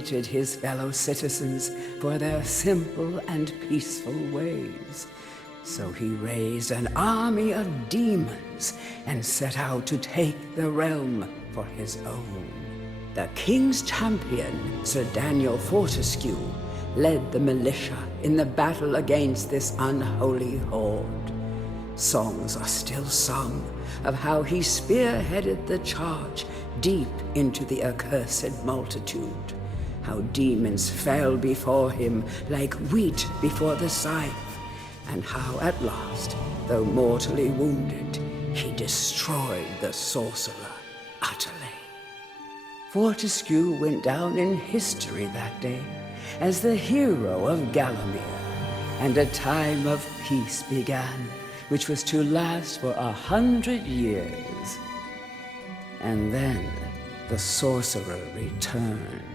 hated his fellow citizens for their simple and peaceful ways. So he raised an army of demons and set out to take the realm for his own. The king's champion, Sir Daniel Fortescue, led the militia in the battle against this unholy horde. Songs are still sung of how he spearheaded the charge deep into the accursed multitude, how demons fell before him like wheat before the scythe, and how at last, though mortally wounded, he destroyed the sorcerer utterly. Fortescue went down in history that day as the hero of Gallowmere, and a time of peace began, which was to last for 100 years. And then the sorcerer returned.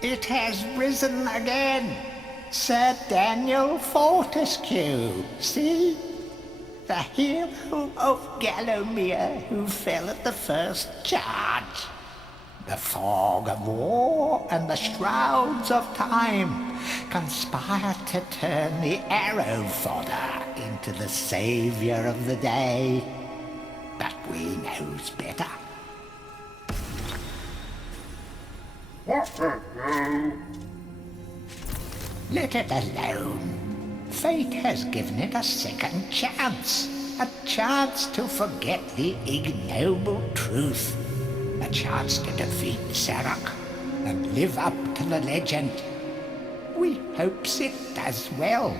It has risen again. Sir Daniel Fortescue, see? The hero of Gallowmere who fell at the first charge. The fog of war and the shrouds of time conspire to turn the arrow fodder into the saviour of the day. But we knows better. Let it alone. Fate has given it a second chance. A chance to forget the ignoble truth. A chance to defeat Sarok and live up to the legend. We hopes it does well.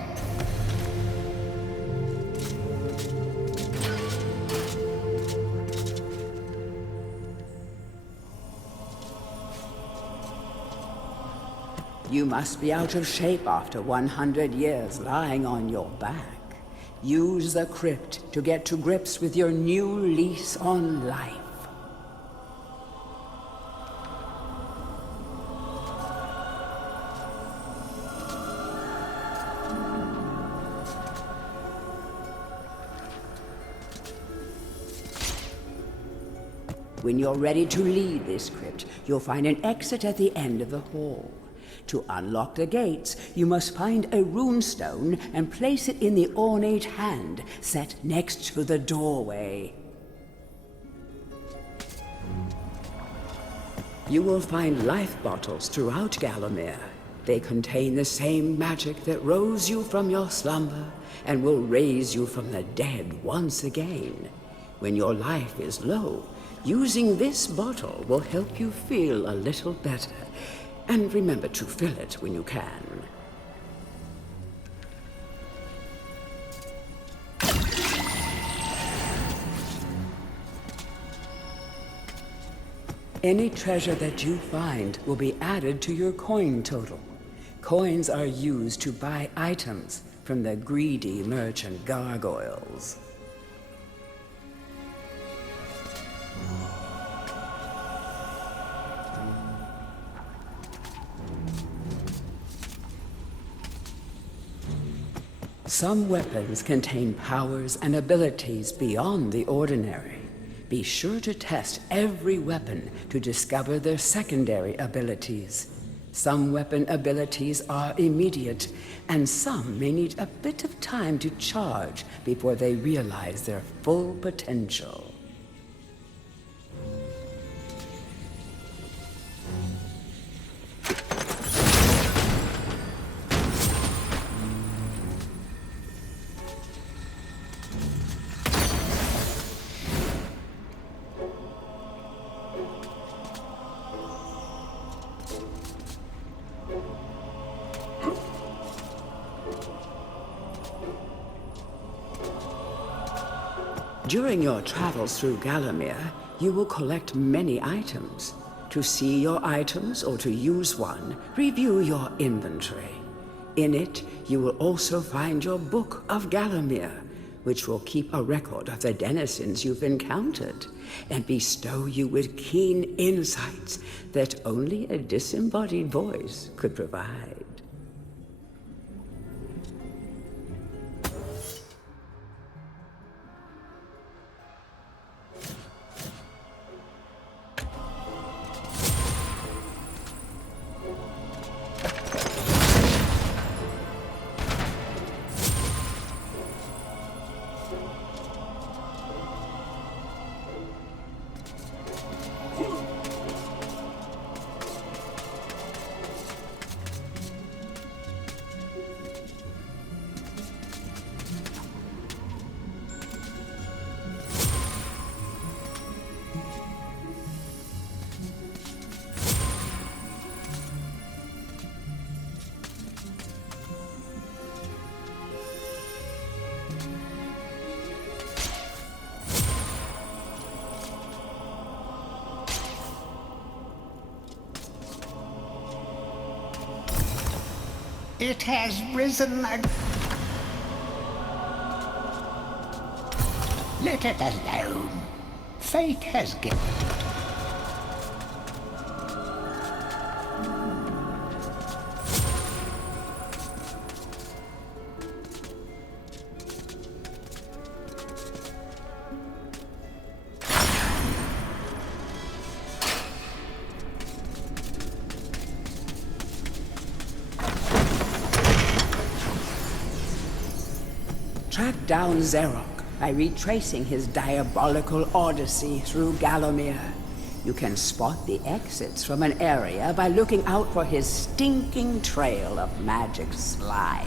You must be out of shape after 100 years lying on your back. Use the crypt to get to grips with your new lease on life. When you're ready to leave this crypt, you'll find an exit at the end of the hall. To unlock the gates, you must find a runestone and place it in the ornate hand set next to the doorway. You will find life bottles throughout Gallowmere. They contain the same magic that rose you from your slumber and will raise you from the dead once again. When your life is low, using this bottle will help you feel a little better. And remember to fill it when you can. Any treasure that you find will be added to your coin total. Coins are used to buy items from the greedy merchant gargoyles. Some weapons contain powers and abilities beyond the ordinary. Be sure to test every weapon to discover their secondary abilities. Some weapon abilities are immediate, and some may need a bit of time to charge before they realize their full potential. During your travels through Gallowmere, you will collect many items. To see your items or to use one, review your inventory. In it, you will also find your Book of Gallowmere, which will keep a record of the denizens you've encountered and bestow you with keen insights that only a disembodied voice could provide. It has risen again. Let it alone. Fate has given. Track down Xerok by retracing his diabolical odyssey through Gallowmere. You can spot the exits from an area by looking out for his stinking trail of magic slime.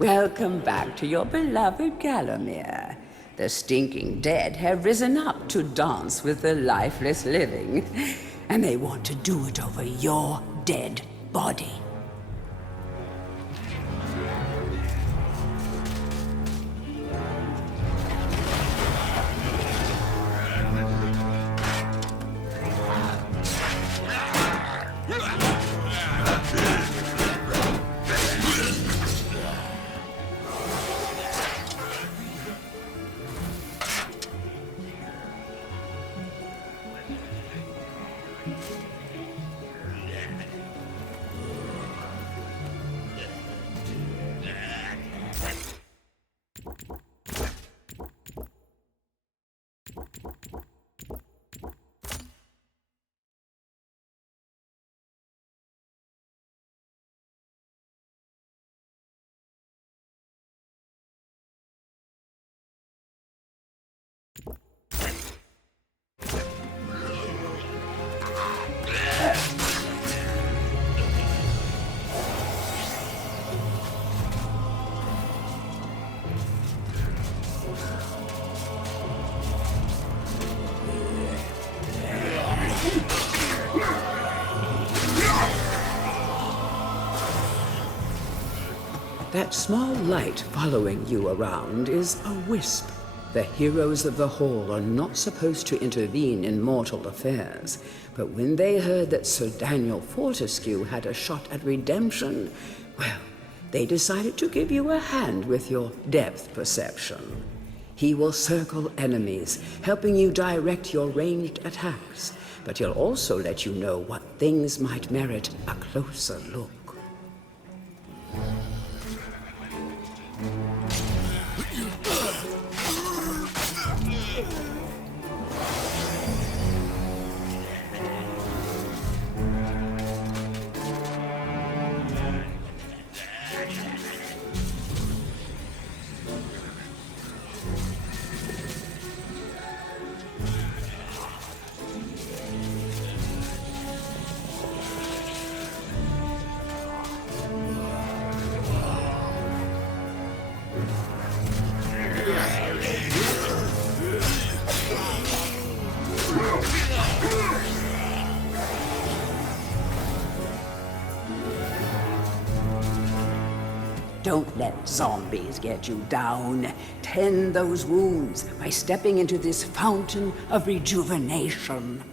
Welcome back to your beloved Gallowmere. The stinking dead have risen up to dance with the lifeless living, and they want to do it over your dead body. That small light following you around is a wisp. The heroes of the Hall are not supposed to intervene in mortal affairs, but when they heard that Sir Daniel Fortescue had a shot at redemption, well, they decided to give you a hand with your depth perception. He will circle enemies, helping you direct your ranged attacks, but he'll also let you know what things might merit a closer look. Don't let zombies get you down. Tend those wounds by stepping into this fountain of rejuvenation.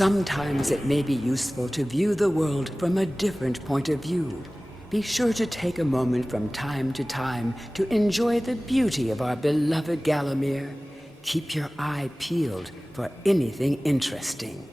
Sometimes it may be useful to view the world from a different point of view. Be sure to take a moment from time to time to enjoy the beauty of our beloved Gallowmere. Keep your eye peeled for anything interesting.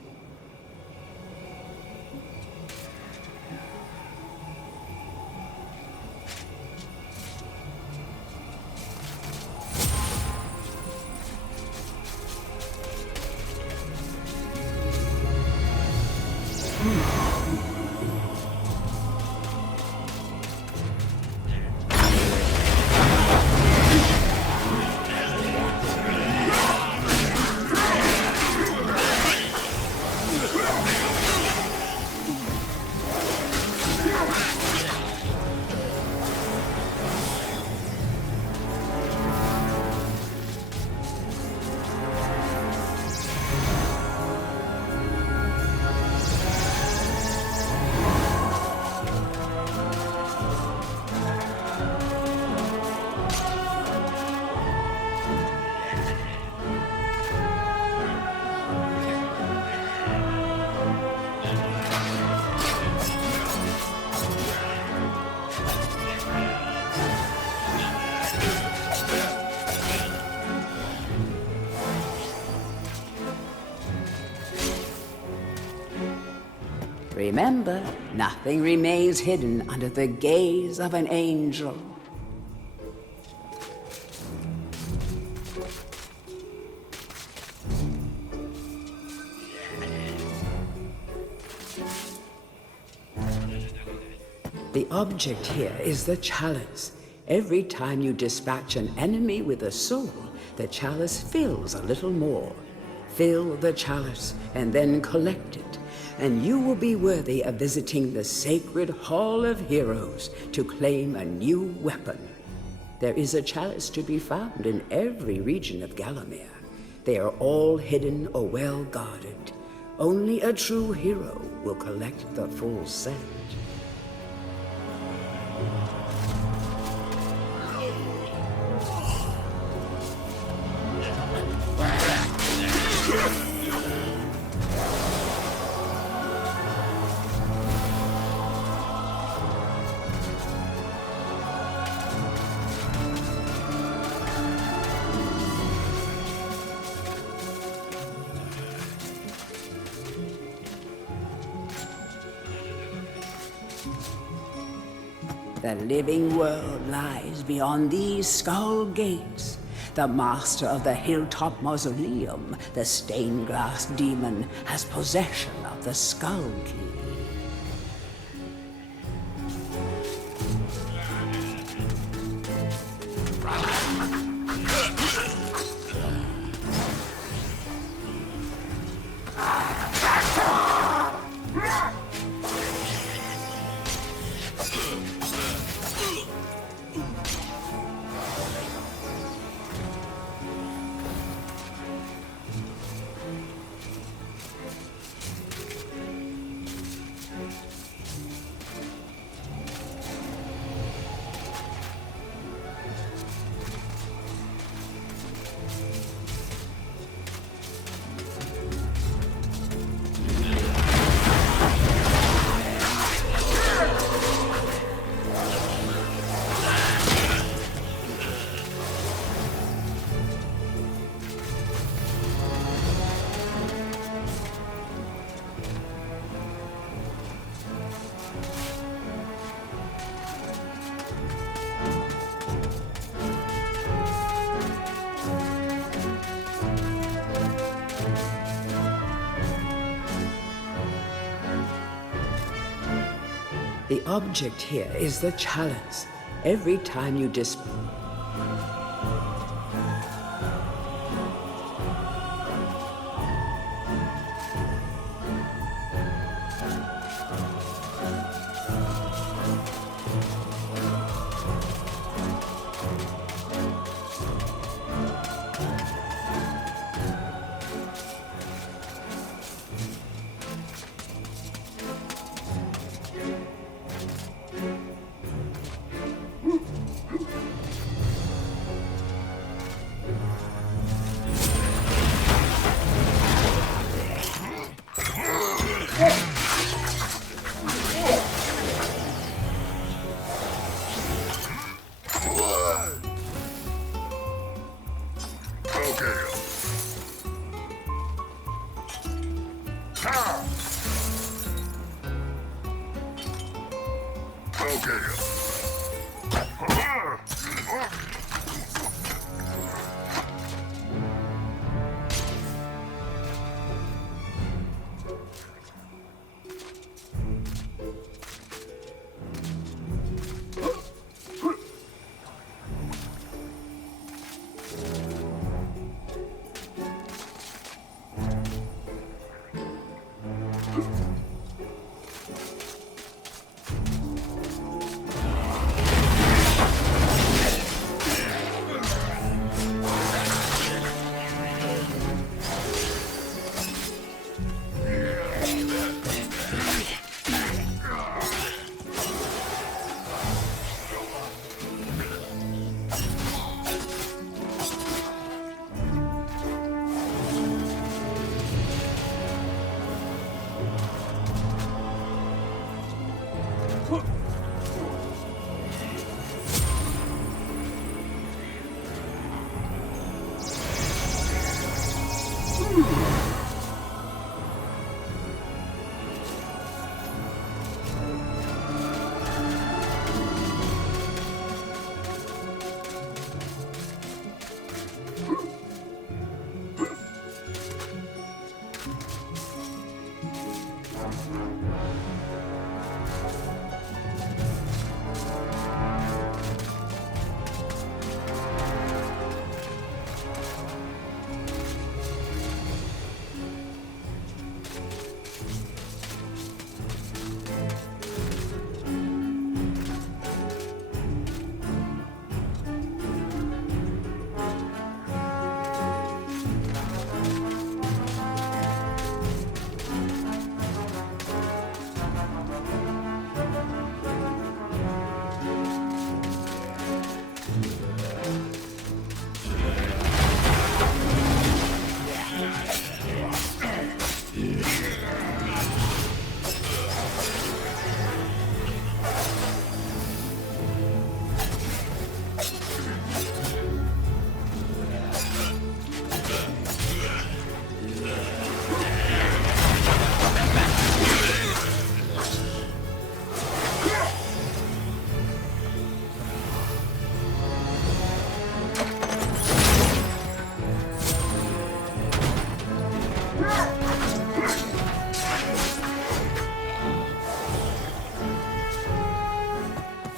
Remember, nothing remains hidden under the gaze of an angel. The object here is the chalice. Every time you dispatch an enemy with a soul, the chalice fills a little more. Fill the chalice and then collect it, and you will be worthy of visiting the sacred Hall of Heroes to claim a new weapon. There is a chalice to be found in every region of Gallowmere. They are all hidden or well guarded. Only a true hero will collect the full set. The living world lies beyond these skull gates. The master of the hilltop mausoleum, the stained glass demon, has possession of the skull key. The object here is the chalice. Every time you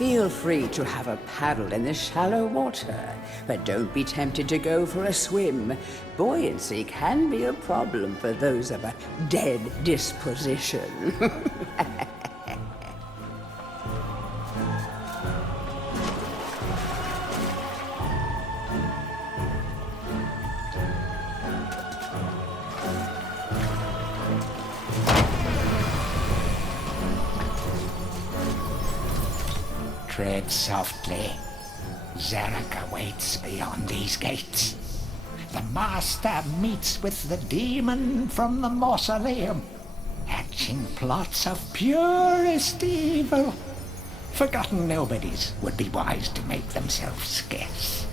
Feel free to have a paddle in the shallow water, but don't be tempted to go for a swim. Buoyancy can be a problem for those of a dead disposition. Tread softly. Zarek awaits beyond these gates. The Master meets with the demon from the mausoleum, hatching plots of purest evil. Forgotten nobodies would be wise to make themselves scarce.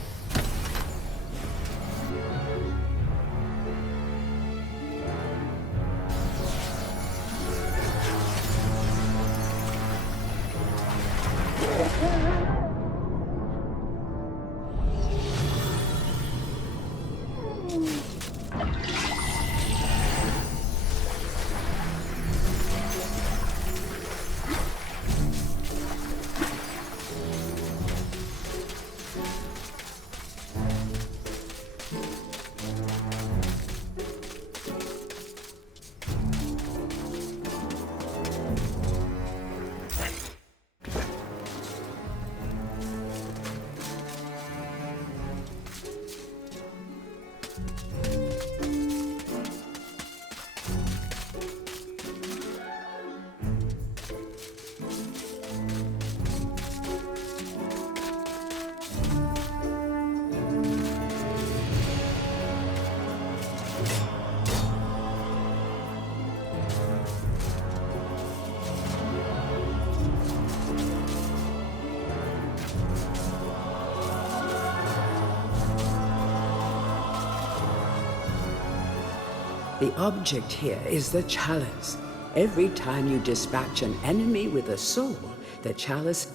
The object here is the chalice. Every time you dispatch an enemy with a soul, the chalice...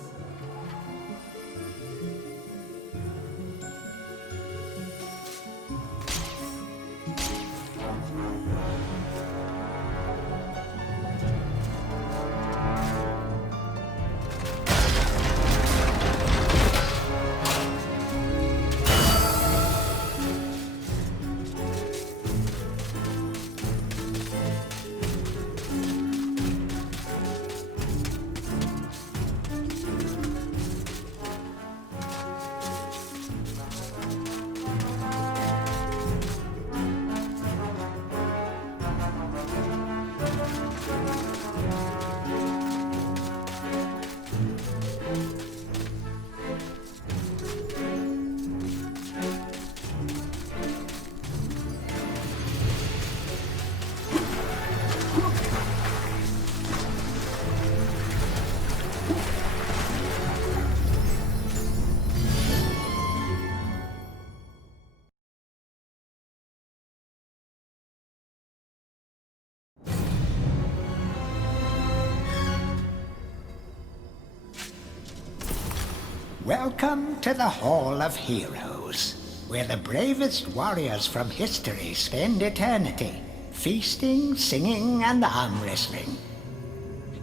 Welcome to the Hall of Heroes, where the bravest warriors from history spend eternity, feasting, singing, and arm wrestling.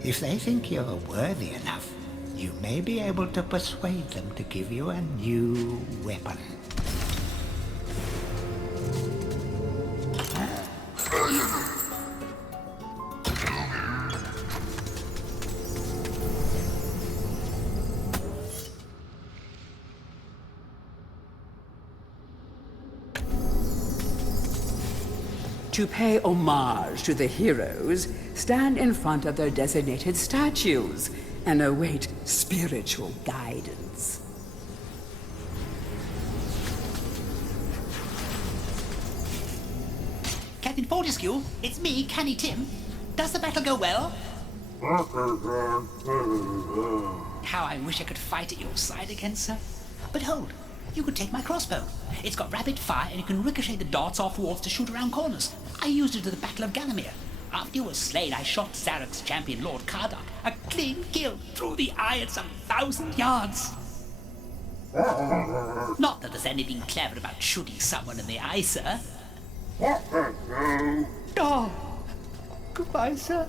If they think you're worthy enough, you may be able to persuade them to give you a new weapon. To pay homage to the heroes, stand in front of their designated statues and await spiritual guidance. Captain Fortescue, it's me, Canny Tim. Does the battle go well? How I wish I could fight at your side again, sir. But hold, you could take my crossbow. It's got rapid fire and you can ricochet the darts off walls to shoot around corners. I used it at the Battle of Gallowmere. After you were slain, I shot Zarek's champion, Lord Kardak. A clean kill through the eye at some 1,000 yards. Not that there's anything clever about shooting someone in the eye, sir. Oh, goodbye, sir.